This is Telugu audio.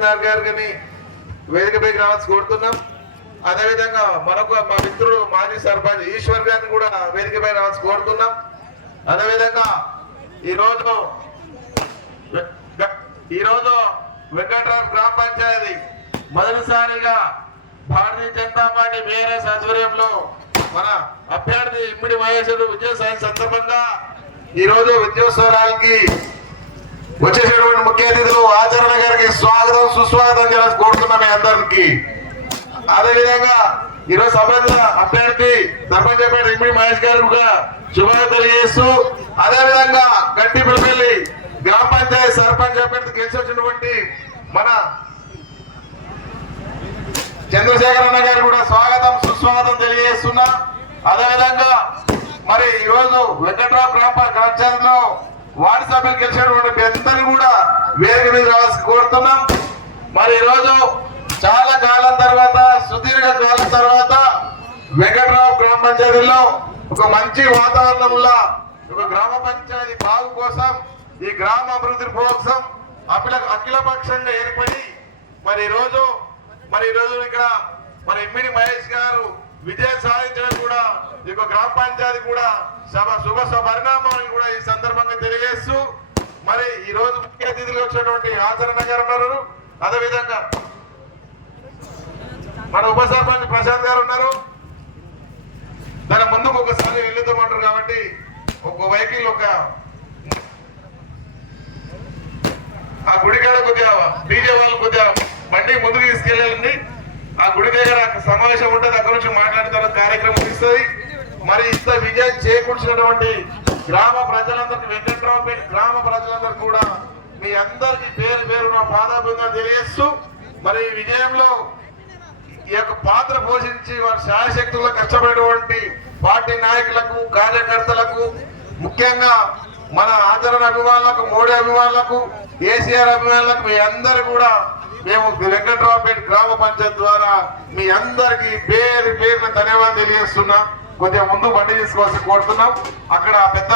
ప్రశాంత్ నాయక్ గారిని వేదికపైకి రావాల్సి కోరుతున్నాం. అదేవిధంగా మరొక మా మిత్రుడు మాజీ సర్పంచ్ ఈశ్వర్ గారిని కూడా వేదికపై రావాల్సి కోరుతున్నాం. అదేవిధంగా ఈరోజు వెంకట్రావు గ్రామ పంచాయతీ మొదటిసారిగా భారతీయ జనతా పార్టీ బీఆర్ఎస్ ఆధ్వర్యంలో మన అభ్యర్థి ఇమ్మిడి మహేశ్వరు విజయోత్సవం సందర్భంగా ఈరోజు విజయోత్సవాలకి వచ్చేసేటువంటి ముఖ్య అతిథులు ఆచరణ గారికి స్వాగతం సుస్వాగతం చేయాలని కోరుతున్నాను మీ అందరికి. అదేవిధంగా ఈరోజు సంబంధ అభ్యర్థి సర్పంచ్ ఇమ్మిడి మహేష్ గారు కూడా శుభాకాంక్షలు తెలియజేస్తూ, అదేవిధంగా గట్టిపల్లి గ్రామ పంచాయతీ సర్పంచ్ అభ్యర్థి గెలిచి వచ్చినటువంటి మన చంద్రశేఖర్ అన్న గారు కూడా స్వాగతం సుస్వాగతం తెలియజేస్తున్నా. అదేవిధంగా మరి ఈరోజు వెంకట్రావు గ్రామ పంచాయతీలో వార్డు సభ్యులు గెలిచినటువంటి మీ అందరినీ కూడా వేదిక మీద రావాల్సి కోరుతున్నాం. మరి ఈరోజు చాలా కాలం తర్వాత సుదీర్ఘ కాలం తర్వాత వెంకట్రావు గ్రామ పంచాయతీలో ఒక మంచి వాతావరణంలో ఒక గ్రామ పంచాయతీ బాగు కోసం ఈ గ్రామ అభివృద్ధి కోసం అఖిలపక్షంగా ఏర్పడి మరి ఈరోజు ఇక్కడ మన ఇమ్మిడి మహేష్ గారు విజయం సాధించడం కూడా ఈ గ్రామ పంచాయతీ కూడా శుభ పరిణామం కూడా ఈ సందర్భంగా తెలియజేస్తూ, మరి ఈ రోజు ముఖ్య అతిథులు వచ్చినటువంటి ఆచరణ గారు ఉన్నారు. అదేవిధంగా మన ఉప సర్పంచ్ ప్రశాంత్ గారు ఉన్నారు. దాని ముందుకు ఒకసారి వెళ్తామంటారు కాబట్టి ఒక వెహికల్ ఆ గుడి కాడ కొద్దిగా డీజే వాళ్ళు కొద్దిగా బండి ముందుకు తీసుకెళ్ళాలండి. ఆ గుడి దగ్గర సమావేశం ఉంటుంది, అక్కడ నుంచి మాట్లాడిన తర్వాత కార్యక్రమం ఇస్తుంది. మరి ఇంత విజయం చేకూర్చినటువంటి గ్రామ ప్రజలందరికీ వెంకట్రావుపేట గ్రామ ప్రజలందరికీ కూడా మీ అందరికీ పేరు పేరు నా పాదాభివందనాలు తెలియజేస్తూ, మరి ఈ విజయంలో ఈ యొక్క పాత్ర పోషించి వారి శాయశక్తుల్లో కష్టపడేటువంటి పార్టీ నాయకులకు కార్యకర్తలకు ముఖ్యంగా మన ఆచరణ అభిమానులకు మోడీ అభిమానులకు కేసీఆర్ అభిమానులకు మీ అందరు కూడా మేము వెంకట్రావుపేట గ్రామ పంచాయతీ ద్వారా మీ అందరికి పేరున ధన్యవాదాలు తెలియజేస్తున్నా. కొద్దిగా ముందు బండి తీసుకోవాల్సి కోరుతున్నాం. అక్కడ పెద్ద